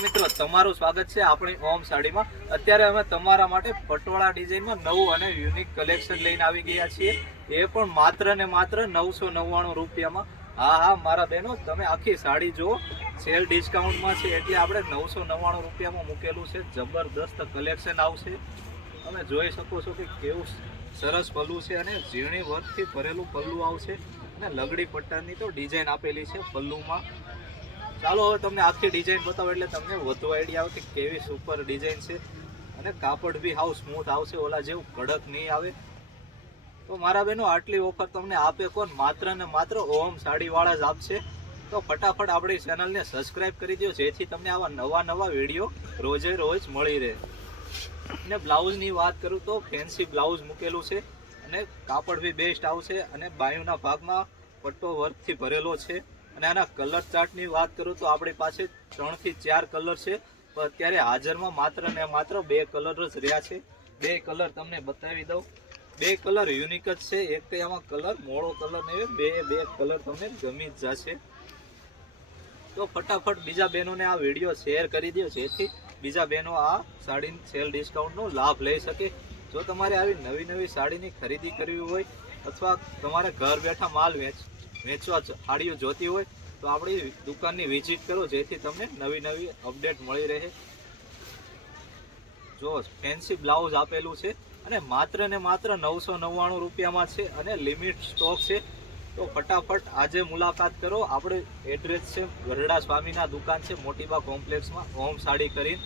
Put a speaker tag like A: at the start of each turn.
A: મિત્રો, તમારું સ્વાગત છે આપણી ઓમ સાડીમાં. અત્યારે અમે તમારા માટે પટોળા ડિઝાઇનમાં નવું અને યુનિક કલેક્શન લઈને આવી ગયા છીએ. એ પણ માત્ર ને માત્ર નવસો નવ્વાણું રૂપિયામાં. હા હા, મારા બહેનો, તમે આખી સાડી જુઓ. સેલ ડિસ્કાઉન્ટમાં છે એટલે આપણે નવસો નવ્વાણું રૂપિયામાં મૂકેલું છે. જબરદસ્ત કલેક્શન આવશે. તમે જોઈ શકો છો કે કેવું સરસ પલ્લું છે અને ઝીણી વર્કથી ભરેલું પલ્લું આવશે. અને લગડી પટ્ટાની તો ડિઝાઇન આપેલી છે પલ્લુમાં. ચાલો હવે તમને આખી ડિઝાઇન બતાવો એટલે તમને વધુ આઈડિયા આવે કે કેવી સુપર ડિઝાઇન છે. અને કાપડ બી હાવ સ્મૂથ આવશે, ઓલા જેવું કડક નહીં આવે. તો મારા બહેનો આટલી ઓફર તમને આપે કોણ? માત્ર ને માત્ર ઓમ સાડીવાળા જ આપશે. તો ફટાફટ આપણી ચેનલને સબસ્ક્રાઇબ કરી દો જેથી તમને આવા નવા નવા વીડિયો રોજે રોજ મળી રહે. અને બ્લાઉઝની વાત કરું તો ફેન્સી બ્લાઉઝ મૂકેલું છે અને કાપડ બી બેસ્ટ આવશે અને બાયુના ભાગમાં પટ્ટો વર્કથી ભરેલો છે. અને આના કલર ચાર્ટની વાત કરું તો આપણી પાસે ત્રણથી ચાર કલર છે. અત્યારે હાજરમાં માત્ર ને માત્ર બે કલર જ રહ્યા છે. બે કલર તમને બતાવી દઉં. બે કલર યુનિક જ છે. એક તો આમાં કલર મોડો કલર નહીં બે બે કલર તમને ગમી જ જશે. તો ફટાફટ બીજા બહેનોને આ વીડિયો શેર કરી દો જેથી બીજા બહેનો આ સાડી સેલ ડિસ્કાઉન્ટનો લાભ લઈ શકે. જો તમારે આવી નવી નવી સાડીની ખરીદી કરવી હોય અથવા તમારે ઘર બેઠા માલ વેચ વેચવા સાડીઓ જોતી હોય, તો આપણી દુકાનની વિઝિટ કરો, જેથી તમને નવી નવી અપડેટ મળી રહે. જો ફેન્સી બ્લાઉઝ આપેલું છે, અને માત્ર ને માત્ર નવસો નવ્વાણું રૂપિયામાં છે, અને લિમિટ સ્ટોક છે, તો ફટાફટ આજે મુલાકાત કરો. આપણે એડ્રેસ છે, ગરડા સ્વામીના દુકાન છે, મોટીબા કોમ્પ્લેક્સમાં ઓમ સાડી કરીને.